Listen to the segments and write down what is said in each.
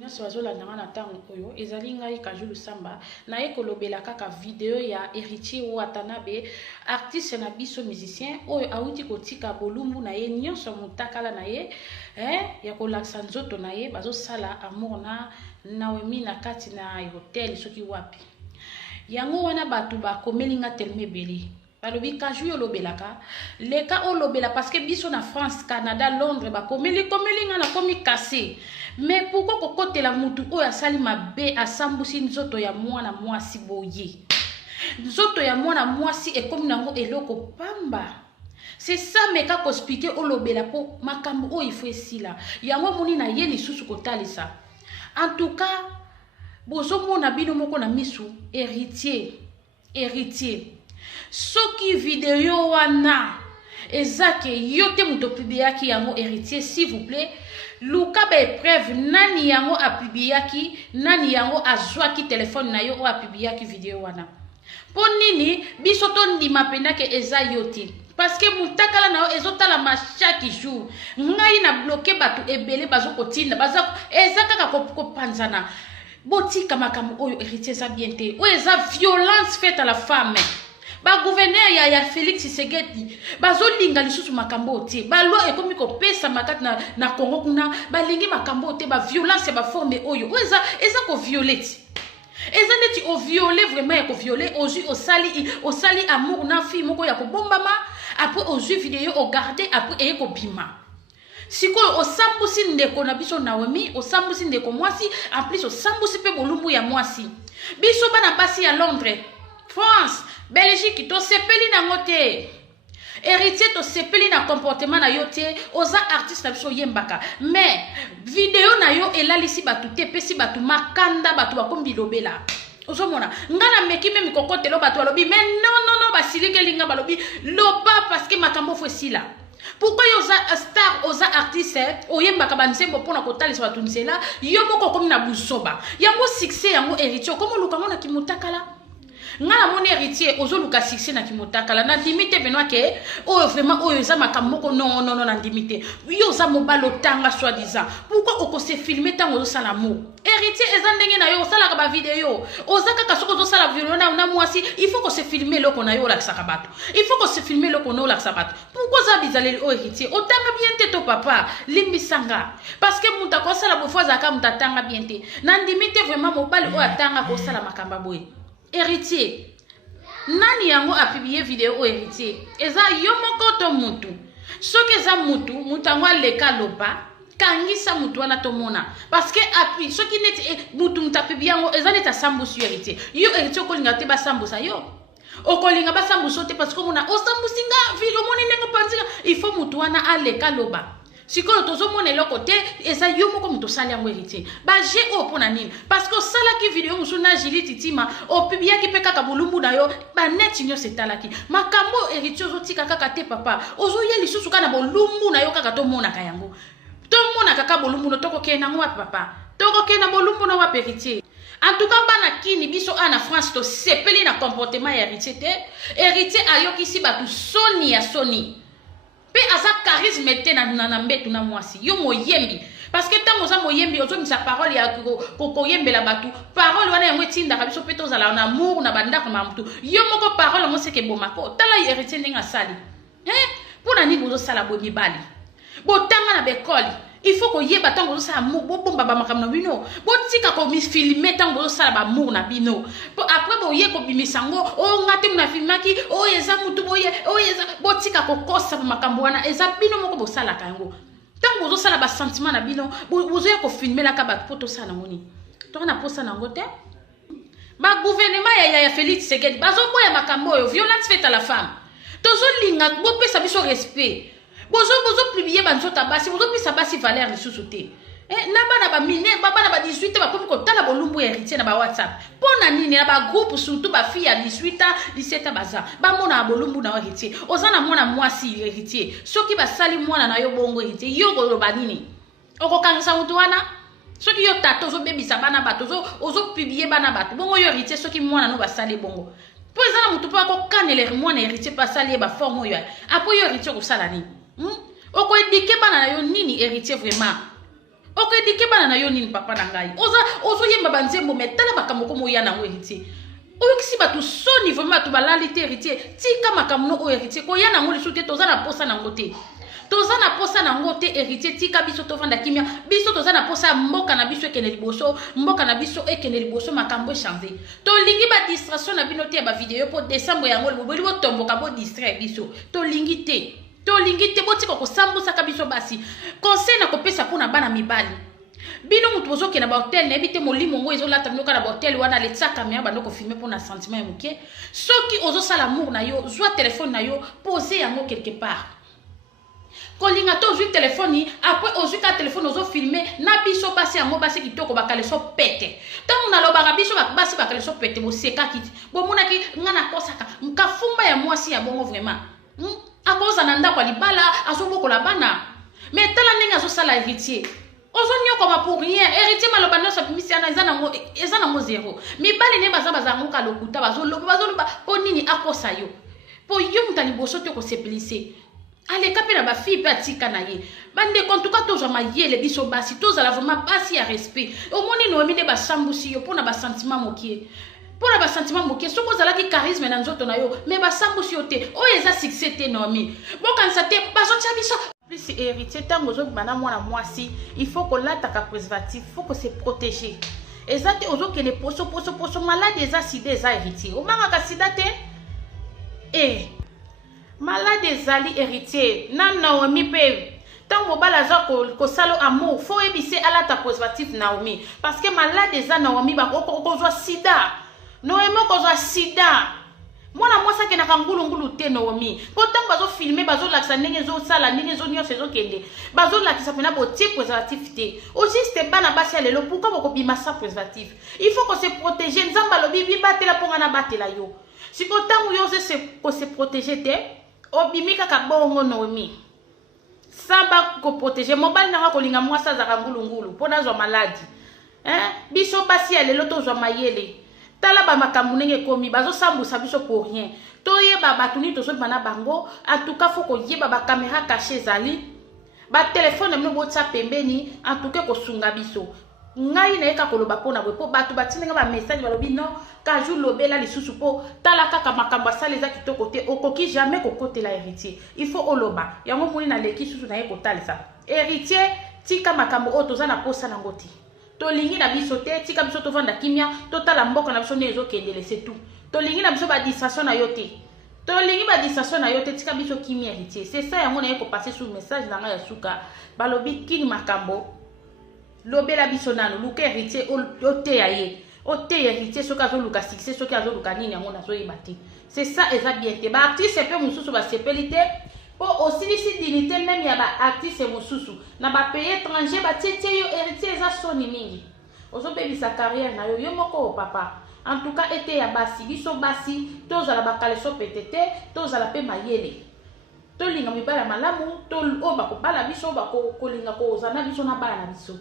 nyonso bazolanda na ntango oyo ezali ngai Kajulu Samba naye kolobela kaka video ya Héritier Watanabe artiste na biso musicien oyo awuti kotika bolumbu na ye nyonso mutakala na ye ya kolakisa nzoto na ye bazosala amour na Naomi na kati na hotel soki wapi yango wana batu bakomeli nga telme ebele balobi Kaju yo lobelaka leka o lobela parce que biso na France Canada Londres bakomeli nga na komi cassé mais pourquoi kokotela mutu oyo asali mabe asambusi nzoto ya mwana mwasi boye nzoto ya mwana mwasi ekomi nango eloko pamba c'est ça meka ko expliquer o lobela po makambo oyo ifo esila yango moni na ye lisusu kotalisa en tout cas bozo mona bino moko na misu héritier soki video wana ezake yote muto publiaki yango héritier s'il vous plaît luka ba preuve nani yango a publiaki nani yango azwaki téléphone na yo o a publiaki video wana po nini biso to ndima pendake eza yote parce que mutakala na yo ezotala ma chaque jour ngai na bloquer batu ebele bazokotinda baza ezaka ka panzana botika makambo oyo héritier za bien te o eza violence faite à la femme ba gouverneur ya Félix Tshisekedi bazolinga lisusu makambo te ba loi ekomi ko pesa makati na Congo kuna balingi makambo te ba violence ba forme oyo eza ko violate eza neti o violer vraiment ya ko violer osali amour na fille moko ya ko bombama après ozu vidéo o garder après e ko bima siko osambusi ndeko na biso Naomi osambusi ndeko mwasi en plus osambusi pe bolumbu ya mwasi biso bana basi ya Londres France Belgique to sepeli na ngote héritier to sepeli na comportement na yo te oza artiste na biso yembaka mais video na yo elalisi batu te pesi batu makanda batu bakombi lobela ozomona ngana meki memi kokotelo batu alobi mais non basilingelinga balobi loba parce que makambo fo sila pourquoi yoza star oza artiste oyembaka banzembo pona kotalisa batu nzela yo moko komi na busoba yango succès yango héritier komo lukango na kimutakala ngana moni héritier ozoluka succès na kimutakala na limite benwa ke oyo vraiment oyo za makamoko non na limite yo za mobalo tanga soi-disant pourquoi oko se filmer tango zo sala mo héritier eza ndenge na yo osala ka ba vidéo ozaka ka soko zo sala vidéo na mwasi il faut que se filmer loko na yo la sakabatu il faut que se filmer loko no la sabatu pourquoi za bizaleli o héritier otanga bien te to papa limbisanga parce que muta ko sala bo fois aka mutatanga bien te na limite vraiment mobali o atanga ko sala makamba boye héritier nani yango a publié vidéo au héritier eza yo moko to mutu soki eza mutu ango aleka loba kangisa mutu wana tomona parce que appui soki neti mutu muta publié yango eza neti asambusi yo héritier héritier okolinga te basambusa yo okolinga basambusa te parce que mona osambusinga video omoni ndenge panzinga il faut mutu wana aleka loba sikoyo tozomona eloko te eza yo moko mutu osali yango héritier baje oyo mpona nini parce que osalaki video mosusu na Julie Titima opibiaki mpe kaka bolumbu na yo baneti nyonso etalaki makambo héritier ozotika kaka te papa ozoya lisusu kaka na bolumbu na yo kaka tomonaka yango tomonaka kaka bolumbu no tokokende nango wapi papa tokokende na bolumbu na wapi héritier en tout cas bana kini biso ana France to sepeli na comportement ya héritier te héritier ayokisi batu soni ya soni pe asa charisme te na mbetu na mwasi yo moyembi parce que tango za moyembi ozomisa parole ya koyembela batu parole wana yango etindaka biso pe tozala na amour na bandako na mutu yo moko parole ngo seke bomako tala héritier ndenge asali mpona nini bozosala boye mibali botanga na bekoli il faut koyeba tango bozosala amour bobomba bamakambo na bino botika komifilme tango bozosala bamour na bino après boye kobimisa ngo nga te muna filmaki oyo eza mutu boye oyo eza botika kokosa bamakambo wana eza bino moko bosalaka yango tango bozosala basentiment na bino bozoya kofilmelaka bato po tosala nango nini toka na posa nango te bagouvernement ya Félix Tshisekedi bazoboya makambo oyo violence faite à la femme tozolinga bopesa biso respect bozo publier banzota basi bozo pisa basi valeur lisusu te na bana ba mineur bana ba 18 ba komi kotala bolumbu ya héritier na ba WhatsApp pona nini na ba groupe surtout ba fille ya 18 17 baza ba mona bolumbu na héritier ozana mwana mwasi héritier soki basali mwana na yo bongo héritier yo koloba nini okokangisa mutu wana soki yo tato zo bebisa bana bato ozo publier bana bato bongo yo héritier soki mwana no basali bongo po ezana mutu po akokanela mwana héritier pasali ba forme yo après yo héritier kosala nini oko éduquer bana na yo nini héritier vraiment okedike bana na yo nini papa na ngai ozo yemba banzembo metala makambo ko moya na ngo héritier oyo kisi batu so niveau ma to balali te héritier tika makambo no héritier ko ya na ngo lisute toza na posa na ngo te toza na posa na ngo te héritier tika biso to vanda kimia biso toza na posa mboka na biso ekene liboso mboka na biso ekene liboso makambo changer to lingi ba distraction na bino te ba video po décembre yango libobeli bo tomboka bo distraire biso to lingi te botika ko sambusa kabiso basi conseil na kopesa pona bana mibali bino mutu bozoke na ba hotel na ebite molimo ngo ezolata bino kana ba hotel wana le tsaka me bando ko filmer pona sentiment ya muke soki ozo sala amour na yo zwa téléphone na yo poser yango quelque part kolinga to zwi téléphone après ozwi ka téléphone ozo filmer na biso basi yango basi kitoko bakale so pete tangu na lobaka biso basi bakale so pete bo seka kiti bo monaki ngana kosaka nkafumba ya mwasi ya bongo vraiment akoza na ndako libala azobokola bana mais tala ndenge azosala héritier ozonyoko ma pour rien héritier maloba no sapimisiana eza nango zéro mibali ne bazango ka lokuta bazoloba po nini akosa yo po yo mutali boso te ko sepelise ale kapena ba fille pe atika na ye bande en tout cas tozwa mayele biso basi tozala vraiment basi ya respect omoni no mine ba sambusi yo pona ba sentiment mokie pona ba sentiment mokie soko zala ki charisme na nzoto na yo mais ba sambusi yo te o eza succès te nomi bokanisa te bazotia biso plus héritier tango zo bana mwana mwasi il faut que lataka préservatif faut que se protéger ezate ozo kene poso malade eza sida eza héritier o manga ka sida te malade ezali héritier na Naomi pe tango bala za ko salo amour faut ebise alata préservatif Naomi parce que malade eza Naomi ba ko zo sida Naomi ko zo sida mwana mwasa ke na kangulu te Naomi ko tango bazo filmer bazo lakisa ndenge zo sala ndenge zo nyonso zo kende bazo lakisa pena bo ti préservatif te o juste bana basi lelo pourquoi boko bima sa préservatif il faut que se protéger nzamba lobi bi batela ponga na batela yo si ko tango yo se protéger te obimika ka bongo Naomi saba ko protéger mobali na ko linga mwasa za kangulu pona zo maladi biso basi lelo to zo mayele tala ba makambu nenge komi bazo sambusa biso pour rien to yeba batuni to so bana bango en tout cas faut ko yeba ba caméra cachée zali ba téléphone mno botsa pembeni en tout cas ko sunga biso ngai na eka koloba pona bwe po batu batinga ba message balobi non ka jour lobela lisusu po tala kaka makambo sala eza kitoko te okoki jamais kokotela héritier il faut oloba yango moni na leki susu na ye kotalisa héritier tika makambo o toza na posa na ngoti to lingi na biso te tika biso to vanda kimia to tala mboka na biso nezo kendele c'est tout to lingi na biso ba distraction na yote to lingi ba distraction na yote tika biso kimia héritier c'est ça yango na ye ko passer sur message na nga ya suka balobi kini makambo lobela biso nano luka héritier ote ya ye ote ya héritier soka zo luka succès soka zo luka nini yango na zo yibati c'est ça eza bien te ba artiste pe mususu ba sepelité po aussi ici dignité même ya ba artiste mususu na ba pays étranger ba tete yo héritier eza soni mingi ozo bebisa carrière na yo moko papa en tout cas ete ya basi biso basi tozala bakale so petete tozala pe mayele to linga mibala malamu to o ba ko bala biso ba ko linga ko zana biso na bala na biso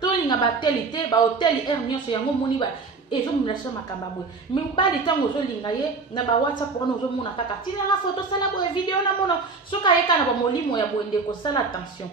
to linga ba telite ba hotel nyonso yango moni ba ezo mulaso makamba boy mibali tango zo linga ye na ba WhatsApp pour nous mona kaka tina na photo sala boy video na mona soka yeka na ba molimo ya boende ko sala attention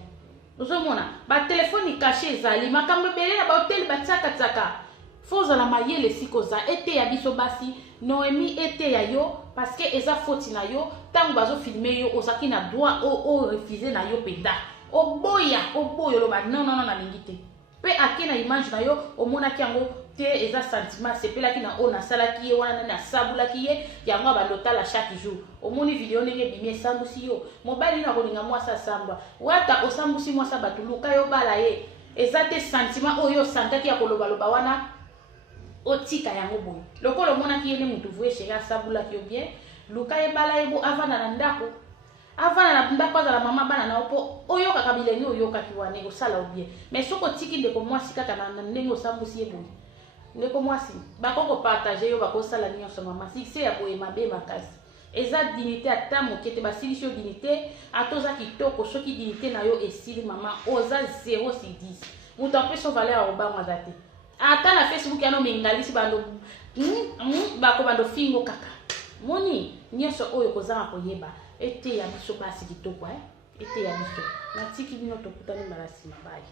ozo mona ba téléphone caché zali makambo bele na ba hotel ba tsaka foza la mayele sikoza ete ya biso basi Noemi ete ya yo parce que eza faute na yo tango bazo filmer yo ozaki na droit o refuser na yo penda oboyo lo ba non na lingite pe akina image na yo omona ki yango te eza sentiment sepela ki na ona sala ki ye wana na sabula ki ye yango ba lotala chaque jour omoni video nenge bimie sambusi yo mobali na kolinga mwasa samba wata osambusi mwasa batuluka yo bala ye eza te sentiment oyo santaki ya koloba wana otika yango boy lokolo mona ki yene mutu vwe shega sabula ki yo bien luka ye bala ye bo avana na ndako azala mama bana na opo oyoka kabileni oyoka ki wane ko sala bien mais soko tiki ndeko mwasi kaka na ndenge osambusi ye boy ndeko mwasi bakoko partager yo bako sala nyonso mama succès ya boye mabe makasi eza dignité ata mokete basilisio dignité atoza kitoko soki dignité na yo esili mama oza 0 sur 10 mutu apeso valeur obangwa zate ata na Facebook yano mengalisi bando bako bando fingo kaka moni nyonso oyo kozanga koyeba ete ya biso basi kitoko ete ya biso natiki bino tokutani malasi mabai.